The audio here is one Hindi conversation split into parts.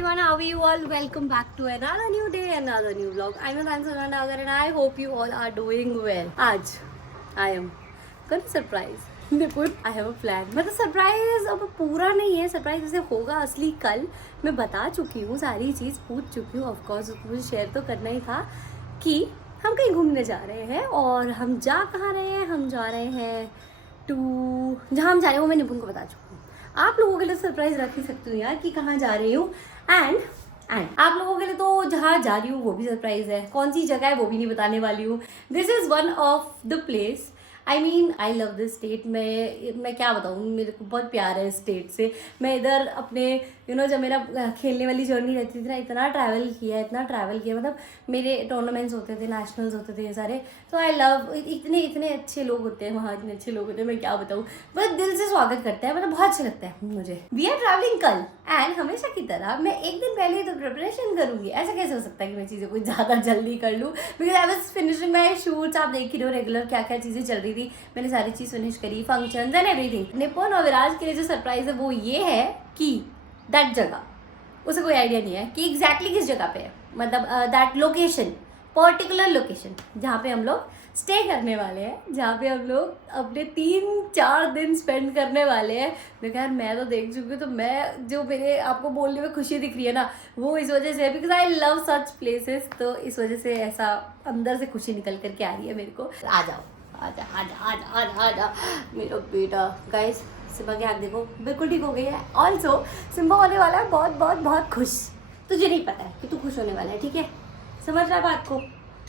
everyone, how are you all? Welcome back to another new day, another new vlog. I'm Avansa Nagar and I hope you all are doing well. आज I am gonna surprise निपुण. I have a plan. मतलब सरप्राइज अब पूरा नहीं है, सरप्राइज जैसे होगा असली कल. मैं बता चुकी हूँ, सारी चीज़ पूछ चुकी हूँ. ऑफकोर्स मुझे शेयर तो करना ही था कि हम कहीं घूमने जा रहे हैं. और हम जा कहाँ रहे हैं? हम जा रहे हैं जहाँ हम जा रहे हैं वो मैं निपुण को बता चुकी हूँ. आप लोगों के लिए सरप्राइज रख ही सकती हूँ यार कि कहाँ जा रही हूँ. एंड आप लोगों के लिए तो जहाँ जा रही हूँ वो भी सरप्राइज है. कौन सी जगह है वो भी नहीं बताने वाली हूँ. This is one of the place. I love this state. मैं क्या बताऊँ, मेरे को बहुत प्यार है इस स्टेट से. मैं इधर अपने जब मेरा खेलने वाली जर्नी रहती थी ना, इतना ट्रैवल किया. मतलब मेरे टूर्नामेंट्स होते थे, नेशनल्स होते थे ये सारे. तो आई लव, इतने अच्छे लोग होते हैं वहाँ, इतने अच्छे लोग होते हैं. मैं क्या बताऊँ, बस दिल से स्वागत करते हैं. मतलब बहुत अच्छा लगता है मुझे. वी आर ट्रैवलिंग कल एंड हमेशा की तरह मैं एक दिन पहले ही तो प्रिपरेशन करूँगी. ऐसा कैसे हो सकता है कि मैं चीज़ें कुछ ज़्यादा जल्दी कर लूँ. Because I was finishing my shoots. आप देख ही रहे हो रेगुलर क्या क्या चीज़ें चल रही थी. मैंने सारी चीज़ फिनिश करी, फंक्शंस एंड एवरीथिंग. निपुण और विराज के लिए जो सरप्राइज है वो ये है कि दैट जगह, उसे कोई आइडिया नहीं है कि एग्जैक्टली किस जगह पे है. मतलब दैट लोकेशन, पर्टिकुलर लोकेशन जहाँ पे हम लोग स्टे करने वाले हैं, जहाँ पे हम लोग अपने 3-4 दिन स्पेंड करने वाले हैं. मैं यार मैं तो देख चुकी हूँ, तो मैं जो मेरे आपको बोलने में खुशी दिख रही है ना, वो इस वजह से है because I love such places. तो इस वजह से ऐसा अंदर से खुशी निकल करके आ रही है मेरे को. आ जाओ आजा मेरा बेटा. गाइस सिम्बा की आँख देखो बिल्कुल ठीक हो गई है. ऑल्सो सिम्बा होने वाला है बहुत बहुत बहुत खुश. तुझे नहीं पता है कि तू खुश होने वाला है, ठीक है? समझ रहा है बात को?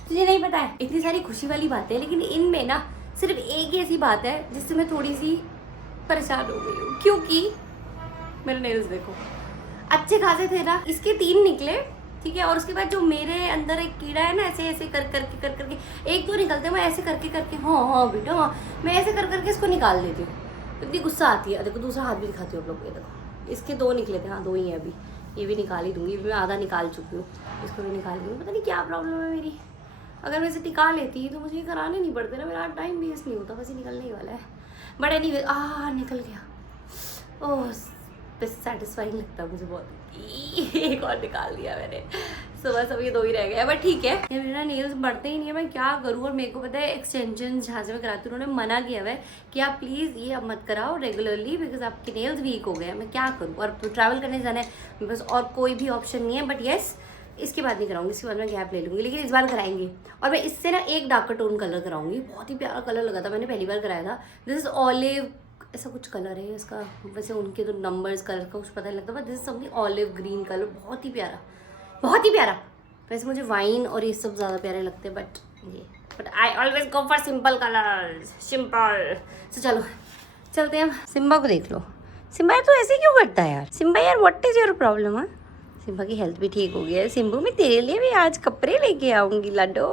तुझे नहीं पता है. इतनी सारी खुशी वाली बातें हैं, लेकिन इनमें ना सिर्फ एक ही ऐसी बात है जिससे मैं थोड़ी सी परेशान हो गई हूँ. क्योंकि मेरे नेल्स देखो अच्छे खासे थे ना, इसके 3 निकले, ठीक है. और उसके बाद जो मेरे अंदर एक कीड़ा है ना, ऐसे ऐसे कर करके एक तो निकलते हैं, मैं ऐसे करके हाँ बेटा हाँ, मैं ऐसे करके इसको निकाल देती हूँ. इतनी गुस्सा आती है. देखो दूसरा हाथ भी दिखाती हूँ आप लोग. ये देखो इसके 2 निकले थे. हाँ 2 ही हैं अभी. ये भी निकाल ही दूंगी. मैं आधा निकाल चुकी हूँ, इसको भी निकाल दूँगी. पता नहीं क्या प्रॉब्लम है मेरी. अगर मैं इसे टिका लेती तो मुझे ये कराने नहीं पड़ते ना, मेरा टाइम वेस्ट नहीं होता. बस ये निकलने ही वाला है. बट एनीवे निकल गया. ओह सेटिस्फाइंग लगता है मुझे बहुत. एक और निकाल दिया मैंने. सो बस अब ये 2 ही रह गए. बट ठीक है, ये मेरा नेल्स बढ़ते ही नहीं है. मैं क्या करूँ. और मेरे को पता है एक्सटेंशन जहाँ से मैं कराती हूँ उन्होंने मना किया हुआ है कि आप प्लीज़ ये अब मत कराओ रेगुलरली बिकॉज आपके नेल्स वीक हो गए हैं. मैं क्या करूँ. और ट्रैवल करने जाना है बस, और कोई भी ऑप्शन नहीं है. बट येस, इसके बाद नहीं कराऊंगी. इसके बाद मैं गैप ले लूँगी, लेकिन इस बार कराएंगे. और मैं इससे ना एक डार्कर टोन कलर कराऊंगी. बहुत ही प्यारा कलर लगा था, मैंने पहली बार कराया था. दिस इज ऑलिव ऐसा कुछ कलर है इसका. वैसे उनके तो नंबर्स कलर का कुछ पता नहीं लगता, but this is something olive green colour. बहुत ही प्यारा, बहुत ही प्यारा. वैसे मुझे वाइन और ये सब ज़्यादा प्यारे लगते हैं, but I always go for simple colour. Simple. तो चलो चलते हैं. सिम्बा को देख लो. सिम्बा यार तो ऐसे क्यों करता है यार. सिम्बा यार व्हाट इज योर प्रॉब्लम. हाँ सिम्बा की हेल्थ भी ठीक हो गई है. सिम्बू मैं तेरे लिए भी आज कपड़े लेके आऊँगी लड्डू.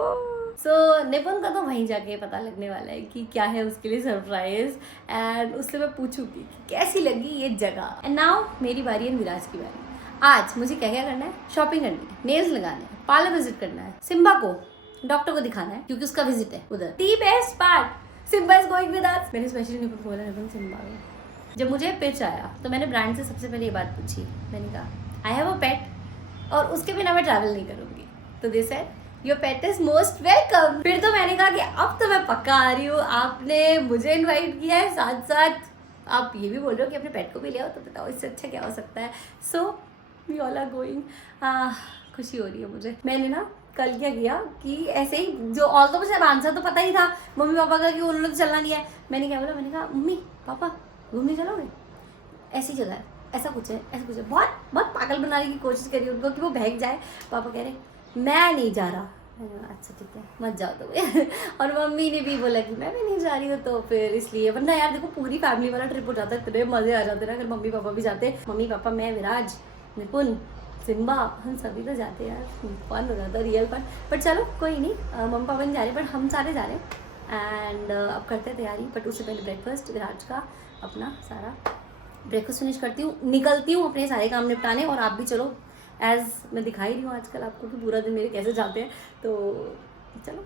सो निपुण का तो वहीं जाके पता लगने वाला है कि क्या है उसके लिए सरप्राइज. एंड उससे मैं पूछूंगी कि कैसी लगी ये जगह. एंड नाउ मेरी बारी है, विराज की बारी. आज मुझे क्या क्या करना है. शॉपिंग करनी है, नेल्स लगाने हैं, पार्लर विजिट करना है, सिम्बा को डॉक्टर को दिखाना है क्योंकि उसका विजिट है उधर. The best part, Simba is going with us. मैंने स्पेशली निपुण को बोला निपुण सिम्बा में. जब मुझे पिच आया तो मैंने ब्रांड से सबसे पहले ये बात पूछी. मैंने कहा आई हैव अ पेट और उसके बिना मैं ट्रैवल नहीं करूँगी. तो they said your pet is most welcome. फिर तो मैंने कहा कि अब तो मैं पक्का आ रही हूँ. आपने मुझे इन्वाइट किया है, साथ साथ आप ये भी बोल रहे हो कि अपने पेट को भी ले आओ. तो बताओ इससे अच्छा क्या हो सकता है. So we all are going. खुशी हो रही है मुझे. मैंने ना कल क्या किया कि ऐसे ही जो ऑल तो मुझे आंसर तो पता ही था मम्मी पापा का कि उन्होंने तो चलना नहीं है. मैंने क्या बोला, मैंने कहा मम्मी पापा घूमने चलोगे, ऐसी जगह है, ऐसा कुछ है, ऐसा कुछ है. बहुत बहुत पागल बनाने की कोशिश करी उनको कि वो भाग जाए. पापा कह रहे मैं नहीं जा रहा. अच्छा ठीक है मत जाओ तो. और मम्मी ने भी बोला कि मैं भी नहीं जा रही हूँ. तो फिर इसलिए, वरना यार देखो पूरी फैमिली वाला ट्रिप हो जाता है, इतने मज़े आ जाते ना अगर मम्मी पापा भी जाते. मम्मी पापा, मैं, विराज, निपुण, सिम्बा, हम सभी तो जाते यार. फन हो जाता, रियल फन. बट चलो कोई नहीं, मम्मी पापा नहीं जा रहे बट हम सारे जा रहे हैं. एंड अब करते हैं तैयारी. बट उससे पहले ब्रेकफास्ट, विराज का अपना सारा ब्रेकफास्ट फिनिश करती हूँ, निकलती हूँ अपने सारे काम निपटाने. और आप भी चलो, एज मैं दिखाई रही हूँ आजकल आपको कि पूरा दिन मेरे कैसे जाते हैं. तो चलो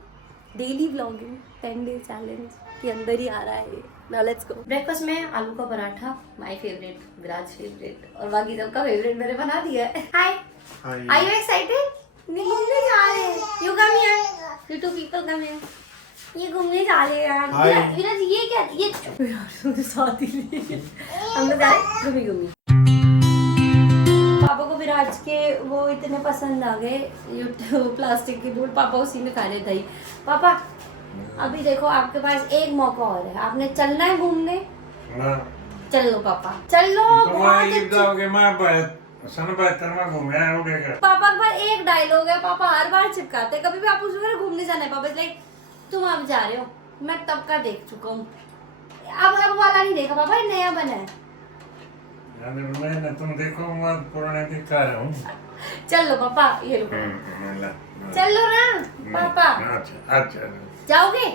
डेली व्लॉगिंग 10 डे चैलेंज के अंदर ही आ रहा है. Now let's go. ब्रेकफास्ट में आलू का paratha, my favourite, Viraj favourite, और बाकी सबका फेवरेट मैंने बना दिया है. हाय. Are you excited? घूमने जा रहे हैं. You come here. You two people come here. ये घूमने जा रहे हैं यार. विराज ये क्या? ये यार साथ ही लिए. हम लोग जा रहे हैं घूमी. पापा को विराज के वो इतने पसंद आ गए प्लास्टिक के बोल. पापा उसी में खा रहे थे. पापा अभी देखो आपके पास एक मौका और है. आपने चलना है घूमने. चल लो पापा, चल लो. पापा के पास एक डायलॉग है. पापा हर बार चिपकाते. कभी भी आप पूछोगे घूमने जाना है, पापा लाइक तुम अब जा रहे हो. मैं तब का देख चुका हूँ. अब वाला नहीं देखा पापा, नया बना है. तुम देखो मैं पुराने देख कर रहा हूँ. चल लो पापा, ये लो. चल लो ना पापा. अच्छा जाओगे?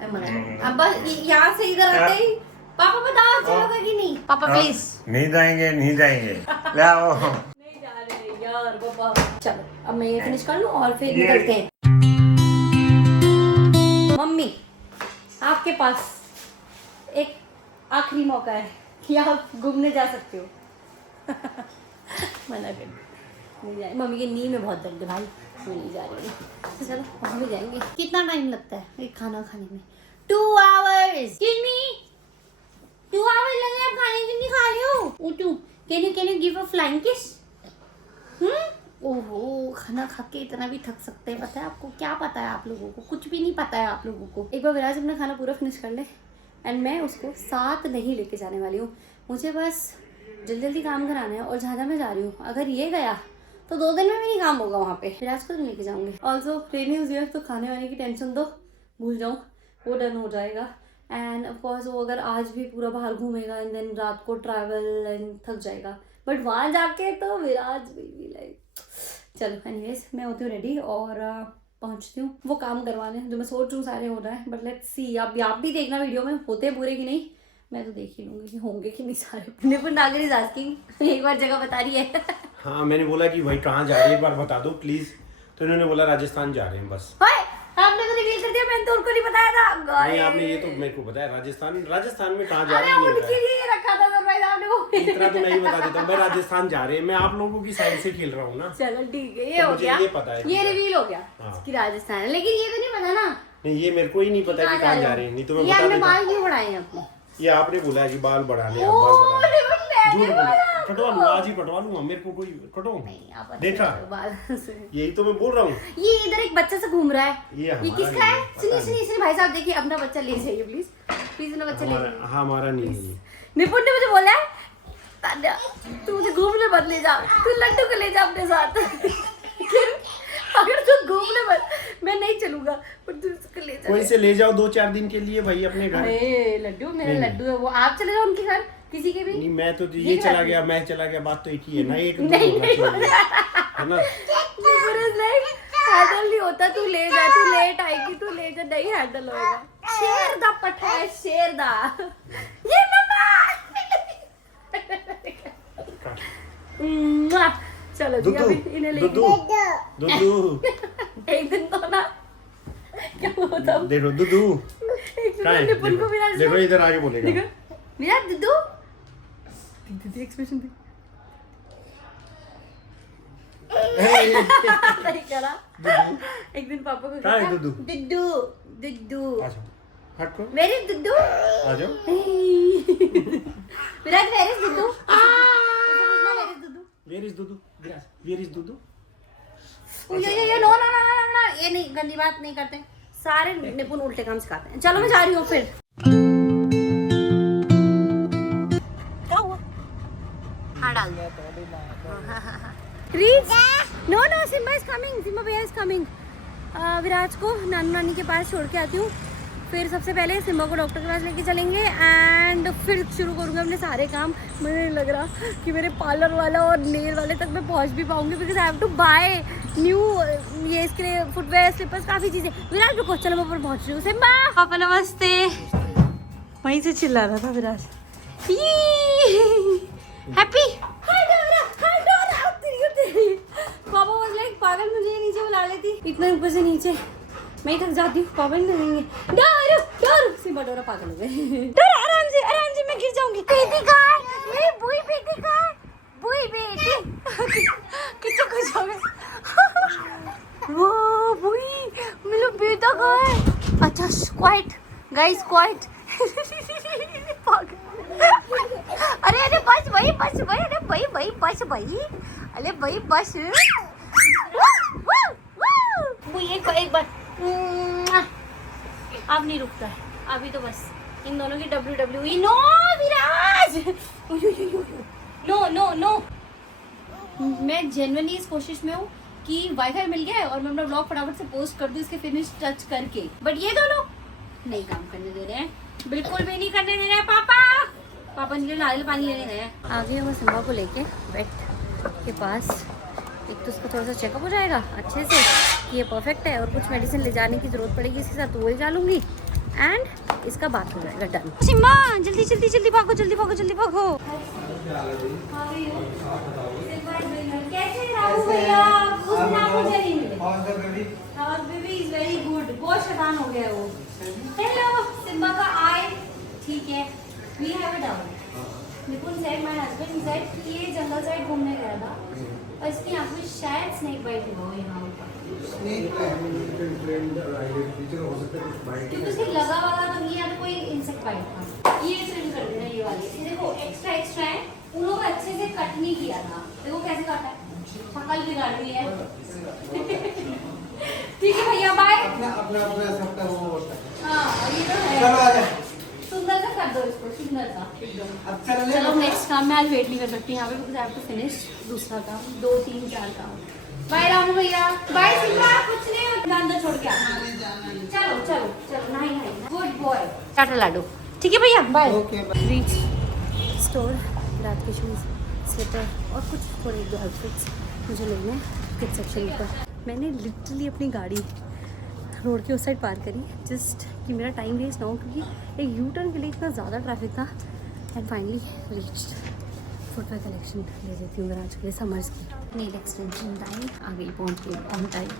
अब बस यहाँ से इधर आते ही पापा बताओ चलोगे कि नहीं. पापा प्लीज. नहीं जाएंगे नहीं जाएंगे. ले आओ. नहीं जा रहे यार पापा. चलो अब मैं ये फिनिश कर लूँ और फिर निकलते हैं. मम्मी आपके पास एक आखिरी मौका है कि आप घूमने जा सकते हो. मना कर. नहीं जाए. मम्मी की नींद में बहुत दर्द है भाई. मैं नहीं जा रही हूँ. तो चलो वहाँ भी जाएंगे. कितना टाइम लगता है एक खाना खाने में? 2 hours. Excuse me. 2 hours लगे आप खाने के नहीं खा रहे हो. उठू. Can you give a flying kiss? ओहो खाना खा के इतना भी थक सकते हैं. पता है आपको? क्या पता है आप लोगों को? कुछ भी नहीं पता है आप लोगों को. एक बार विराज अपना खाना पूरा फिनिश कर ले एंड मैं उसको साथ नहीं लेके जाने वाली हूँ. मुझे बस जल्दी काम कराना है. और जहाँ मैं जा रही हूँ अगर ये गया तो 2 दिन में भी नहीं काम होगा वहाँ पे. विराज को नहीं लेके जाऊंगी. ऑल्सो ट्रेनिंग यूज तो खाने वाने की टेंशन तो भूल जाऊँ, वो डन हो जाएगा. एंड ऑफकोर्स वो अगर आज भी पूरा बाहर घूमेगा एंड देन रात को ट्रैवल एंड थक जाएगा. बट वहाँ जाके तो विराज भी लाइक. चलो एनीवेज मैं होती हूँ रेडी और पहुँचती हूँ वो काम करवाने जो मैं सोच रही हूँ सारे हो रहा है. But let's see. आप भी देखना वीडियो में होते हैं पूरे कि नहीं. मैं तो देख ही लूँगी कि होंगे कि नहीं सारे. निपुण नागर इज आस्किंग. एक बार जगह बता रही है. हाँ मैंने बोला कि भाई कहाँ जा रही है एक बार बता दो प्लीज. तो इन्होंने बोला राजस्थान जा रहे हैं बस. आपने तो रिवील कर दिया. मैंने तो उनको नहीं बताया था. नहीं आपने ये तो मेरे को बताया. राजस्थान में कहाँ जा रहे हैं उनके लिए ये रखा था सरप्राइज आपने वो. इतना तो नहीं बता देता. मैं राजस्थान जा रहे हैं. मैं आप लोगों की साइड से खेल रहा हूँ ना. चलो ठीक है. ये हो गया. ये पता है. ये रिवील हो गया कि राजस्थान है. लेकिन ये तो नहीं पता ना. नहीं ये मेरे को ही नहीं पता कि कहाँ जा रहे हैं. नहीं तो मैं बता देता. बाल क्यों बढ़ाए हैं आपने? ये आपने बोला कि बाल बढ़ाने. झूठ बोला. कटवा लूँ आज ही कटवा लूँगा. मेरे को कोई कटो देखा. यही तो मैं बोल रहा हूँ. ये इधर एक बच्चा से घूम रहा है. ये किसका है? सुनिए भाई साहब देखिए अपना बच्चा ले जाइए प्लीज. अपना बच्चा ले जाइए. हाँ हमारा नहीं है. निपुण ने मुझे बोला है तू मुझे घूमने मत ले जा. तू लड्डू को ले जा अपने साथ. अगर तू घूमने मत मैं नहीं चलूंगा. पर तू उसको ले जा. कोई से ले जाओ 2-4 दिन के लिए भाई अपने घर. लड्डू मेरा लड्डू है वो. आप चले जाओ उनके घर किसी के भी. नहीं मैं तो ये चला गया मैं चला गया. बात तो एक ही है ना. एक नहीं है ना. हैंडल नहीं होता. तू ले जा. तू लेट आएगी. तू ले जा. नहीं हैंडल होएगा. शेर दा पठा है. शेर दा. ये मम्मा. चलो जी अभी इन्हें ले दुदू. एक दिन तो ना क्या होता. देखो दुदू. एक दिन निपुण को भी देखो इधर आगे बोलेगा. मेरा दुदू. दीदी एक्सप्रेशन दे. नहीं करा. एक दिन पापा को कहा दुदू दुदू. हट को. मेरी दुदू. आ जाओ. Viraj where is Dudu. Where is Dudu. Where is Dudu. ये नो ये नहीं गंदी बात नहीं करते. सारे निपुण उल्टे काम सिखाते हैं. चलो मैं जा रही हूँ फिर. डाल रीच. No Simba is coming. Simba भैया इज कमिंग. विराज को नानू नानी के पास छोड़ के आती हूँ. फिर सबसे पहले सिम्बा को डॉक्टर के पास लेके चलेंगे एंड फिर शुरू करूँगा अपने सारे काम. मुझे नहीं लग रहा कि मेरे पार्लर वाला और नेल वाले तक मैं पहुँच भी पाऊँगी because I have to buy new ये इसके लिए फुटवेयर स्लीपर्स काफ़ी चीज़ें. विराज रुको. चलो मैं ऊपर पहुँच रही हूँ. सिम्बा पापा नमस्ते. वहीं से चिल्ला रहा था विराज. हैप्पी. पापा वाज लाइक पागल मुझे नीचे बुला लेती. इतना ऊपर से नीचे मैं ही थक जाती हूँ. पापा नहीं देंगे. डर सिम्बा डोरा पागल हो गए. जाऊंगी। बेटी कहाँ है? मेरी बुई बेटी कहाँ है? बुई बेटी कितना खुश हो गए। वो बुई मेरा बेटा कहाँ है? अच्छा क्वाइट गाइस क्वाइट। अरे अरे बस भाई अरे भाई बस भाई अरे भाई बस। वो एक बार अब नहीं रुकता है अभी तो बस इन दोनों की WWE। नो विराज नो नो नो। मैं जेन्युइनली इस कोशिश में हूँ कि वाईफाई मिल गया है और मैं अपना ब्लॉग फटाफट से पोस्ट कर दूँ इसके फिनिश टच करके, बट ये दोनों नहीं काम करने दे रहे हैं, बिल्कुल भी नहीं करने दे रहे हैं। पापा नीचे नारियल पानी लेने गए हैं। आ गई मैं सिम्बा को लेके वेट के पास। एक तो उसका थोड़ा सा चेकअप हो जाएगा अच्छे से कि ये परफेक्ट है, और कुछ मेडिसिन ले जाने की ज़रूरत पड़ेगी इसके साथ तो वो ले जा लूँगी, एंड इसका बात हो जाएगा डन। सिम्बा जल्दी जल्दी जल्दी भागो जल्दी भागो जल्दी भागो। कैसे राहु भैया? कुछ नाम मुझे नहीं मिले। और बेबी इज वेरी गुड, बहुत शैतान हो गया वो। हेलो सिम्बा का आई ठीक है। We have a doubt. Nipun said my husband said कि ये जंगल साइड घूमने गया था और इसकी आंख में शायद स्नेक बाइट हुआ हो यहाँ ऊपर, क्योंकि उसकी लगा वाला तो नहीं, या तो कोई इंसेक्ट बाइट था। ये ट्रिम कर देना ये वाली, ये देखो एक्स्ट्रा है, उन लोगों ने अच्छे से कट नहीं किया था, देखो कैसे काटा है, शक्ल बिगाड़ हुई है। ठीक है भैया बाय। अपना सबका वो होता है। हाँ ये तो है। चलो आ जा, सुंदर सा कर दो इसको, सुंदर सा एकदम। चलो नेक्स्ट काम मैं आज वेट नहीं कर सकती यहाँ पे, because I have to finish दूसरा काम, 2 3 4 काम। बाय रामू भैया, बाय सिम्बा, कुछ नहीं अंदर छोड़ के आना। चलो चलो चलो नहीं गुड बॉय, टाटा लाडो। ठीक है भैया बाय। रीच स्टोर, रात के शूज़ स्लीपर और कुछ थोड़े 2 आउटफिट्स मुझे लेने हैं किड्स सेक्शन पर। मैंने लिटरली अपनी गाड़ी रोड की उस साइड पार करी जस्ट कि मेरा टाइम वेस्ट ना हो, क्योंकि एक यू टर्न के लिए इतना ज़्यादा ट्रैफिक था। And finally reached. Footwear collection ले लेती हूँ आज के समर्स की। नेल एक्सटेंशन टाइम आ गई, पहुँच गई ऑन टाइम।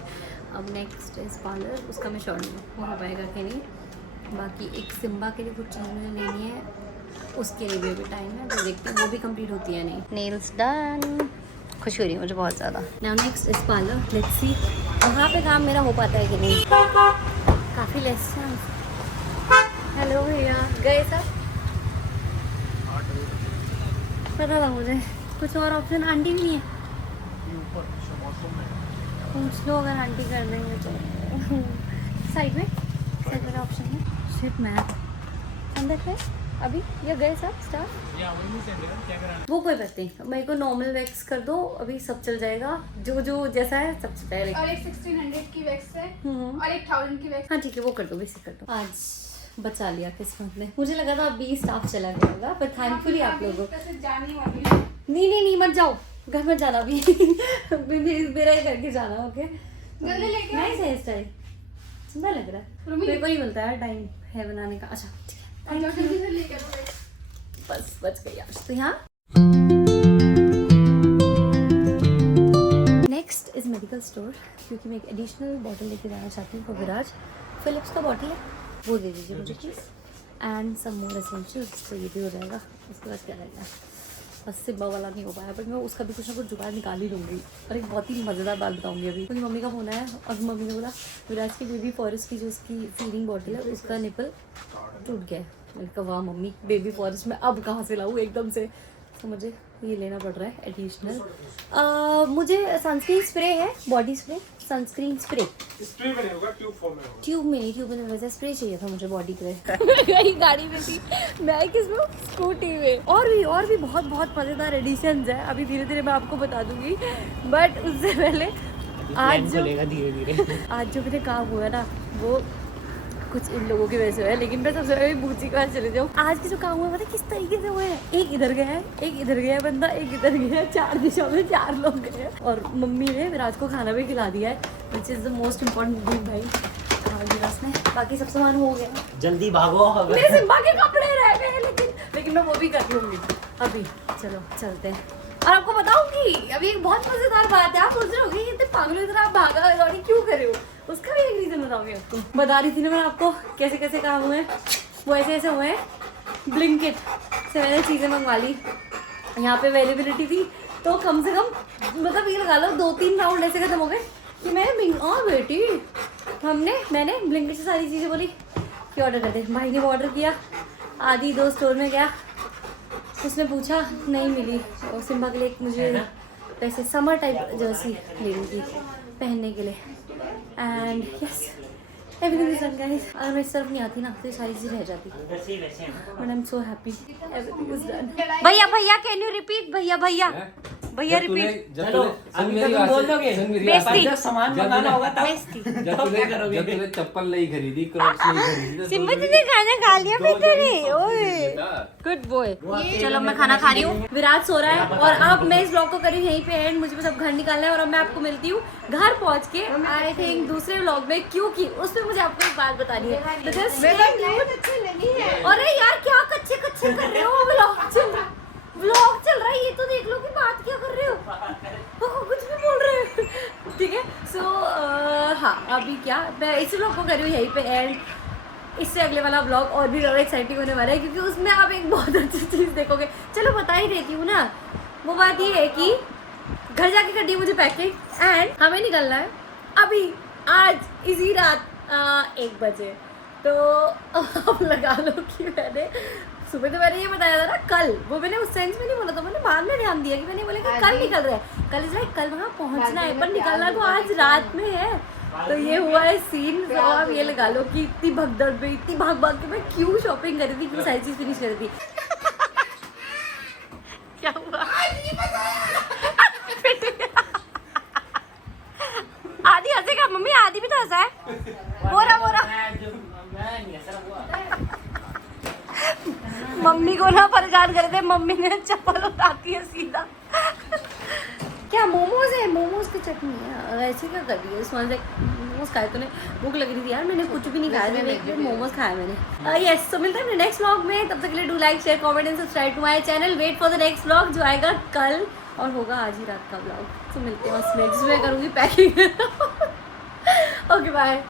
अब नेक्स्ट इज पार्लर, उसका मैं श्योर नहीं वो हो पाएगा कि नहीं। बाकी एक सिम्बा के लिए कुछ चीज़ मुझे लेनी है, उसके लिए भी टाइम है, तो देखते हैं वो भी कंप्लीट होती है नहीं। नेल्स डन, खुशी हो रही है मुझे बहुत ज़्यादा। Now next is parallel, let's see वहाँ पे काम मेरा हो पाता है कि नहीं। काफ़ी लेस है। हेलो भैया गए सब? पता था मुझे, कुछ और ऑप्शन आंटी भी है? पूछ लो अगर आंटी कर देंगे तो। साइड में ऑप्शन है। शिट मैप अंदर है अभी, ये गए सब स्टाफ? वो कोई बात नहीं, मेरे को नॉर्मल वैक्स कर दो, अभी सब चल जाएगा। जो जैसा है सबसे पहले। और एक 1600 की वैक्स है और एक 1000 की वैक्स। हाँ ठीक है वो कर दो, बेसिक कर दो। आज बचा लिया किस्मत ने, मुझे लगा था 20 स्टाफ चला गया होगा, पर थैंकफुली आप लोगों जाने वाली है। नहीं मत जाओ, घर मत जाना अभी। मेरा ही करके जाना। ओके जल्दी लेके नाइस हेयर स्टाइल, सुंदर लग रहा है। मेरे को नहीं मिलता है टाइम है बनाने का। अच्छा ठीक है जल्दी से लेके आओ। बस बच गई आज तो। यहाँ नेक्स्ट इज मेडिकल स्टोर, क्योंकि मैं एक एडिशनल बॉटल लेके जाना चाहती हूँ फॉर विराज। फिलिप्स का बॉटल है वो दे दीजिए मुझे please, and some more essentials, तो ये भी हो जाएगा। उसके बाद क्या रहेगा, बस सिम्बा वाला नहीं हो पाया, बट मैं उसका भी कुछ ना कुछ जुगाड़ निकाल ही लूँगी। और एक बहुत ही मज़ेदार बात बताऊँगी अभी। मेरी मम्मी का फ़ोन आया और मम्मी ने बोला विराज की बेबी फॉरेस्ट की जो उसकी फीडिंग बॉटल है उसका निपल टूट गया है। मैंने कहा वाह मम्मी, बेबी फॉरेस्ट में अब कहाँ से लाऊँ एकदम से, तो मुझे ये लेना पड़ रहा है एडिशनल। मुझे सनस्क्रीन स्प्रे है, बॉडी स्प्रे, सनस्क्रीन स्प्रे में होगा, ट्यूब फॉर्म में होगा। ट्यूब में वैसे स्प्रे चाहिए था मुझे बॉडी पे। गाड़ी में थी मैं, किसमें? स्कूटी में। और भी बहुत मज़ेदार एडिशंस है, अभी धीरे धीरे मैं आपको बता दूंगी, बट उससे पहले आज जो मेरे काम हुआ ना वो कुछ इन लोगों की वजह से है, लेकिन मैं सबसे पहले बूची के पास चले जाऊँ। आज के जो काम हुआ मतलब किस तरीके से हुए हैं, एक इधर गया है, एक इधर गया बंदा, एक इधर गया, 4 दिशा में 4 लोग गए। और मम्मी ने विराज को खाना भी खिला दिया है, which is the most important thing भाई। विराज ने बाकी सब सामान हो गया, जल्दी भागो। मेरे सिम्बा के कपड़े रह गए, लेकिन मैं वो भी कर लूँगी अभी। चलो चलते हैं। और आपको बताऊंगी अभी एक बहुत मजेदार बात है। आप सोच रहे होंगे इतने पागलों की तरह आप भागा दौड़ी क्यों कर रहे हो, उसका भी एक रीजन बताऊंगी आपको। बता रही थी ना मैं आपको कैसे कैसे काम हुए, वो ऐसे हुए हैं ब्लिंकिट से मैंने चीज़ें मंगवा ली। यहाँ पे अवेलेबिलिटी थी तो कम से कम मतलब ये लगा लो 2-3 राउंड ऐसे खत्म हो गए कि बेटी मैंने ब्लिंकिट से सारी चीज़ें बोली कि ऑर्डर कर दे। भाई ने वो ऑर्डर किया, आदि 2 स्टोर में गया, उसने पूछा नहीं मिली, और सिम्बा के लिए एक मुझे वैसे समर टाइप जर्सी लेनी थी पहनने के लिए। And yes everything is done guys. अगर मैं इस तरफ नहीं आती ना तो ये सारी चीज़ रह जाती, but I am so happy everything is done. भैया कैन यू रिपीट? भैया रिपीट। चलो अभी तक तुम बोल दोगे बेइज्जती। सामान मंगाना होगा तब बेइज्जती। जब तूने चप्पल नहीं खरीदी, क्रॉक्स नहीं खरीदी, सिम्बा तुझे खाना खा लिया फिर तेरे? ओए गुड बॉय। चलो मैं खाना खा रही हूँ, विराट सो रहा है और अब मैं इस व्लॉग को करी यहीं पे एंड। मुझे बस अब घर निकालना है और अब मैं आपको मिलती हूँ घर पहुँच के आई थिंक दूसरे व्लॉग में, क्योंकि उसमें मुझे आपको एक बात बतानी है। अरे यार क्या कच्चे कर रहे हो? व्लॉग चल रहा है, ये तो देख लो कि बात क्या कर रहे हो, कुछ भी बोल रहे हो। ठीक है सो हाँ अभी क्या मैं इस व्लॉग को कर रही हूँ यहीं पे एंड। इससे अगले वाला व्लॉग और भी ज़्यादा एक्साइटिंग होने वाला है क्योंकि उसमें आप एक बहुत अच्छी चीज़ देखोगे। चलो बता ही देती हूँ ना, वो बात ये है कि घर जाके करनी है मुझे पैकिंग एंड हमें निकलना है अभी आज इसी रात 1 बजे। तो अब लगा लो कि मैंने सुबह तो मैंने ये बताया था ना कल, वो मैंने उस सेंस में नहीं बोला था, मैंने बाद में ध्यान दिया कि मैंने बोला कि कल निकल रहा है, कल इज लाइक कल वहाँ पहुँचना है, पर निकलना तो आज रात में है। तो ये हुआ है सीन। तो आप ये लगा लो कि इतनी भगदड़ में इतनी भाग के मैं क्यों शॉपिंग कर रही थी, क्यों सारी चीज़ फिनिश कर रही थी। क्या हुआ? आदि हंसेगा, मम्मी आदि भी तो हंसा है। बोरा मम्मी को ना परेशान कर दे, मम्मी ने चप्पल उठाती है सीधा। क्या मोमोज है? मोमोज की चटनी है, ऐसे क्या कर रही है? इसमें मोमोज खाए तो नहीं, भूख लग रही थी यार, मैंने कुछ भी नहीं खाया, मैंने एक प्लेट मोमोज खाया मैंने। यस तो मिलते हैं नेक्स्ट व्लॉग में, तब तक के लिए do like share comment and subscribe to my channel. Wait for the next vlog जो आएगा कल और होगा आज ही रात का व्लॉग। तो मिलते हैं उसमें जिसमें करूँगी पैकिंग। Okay bye.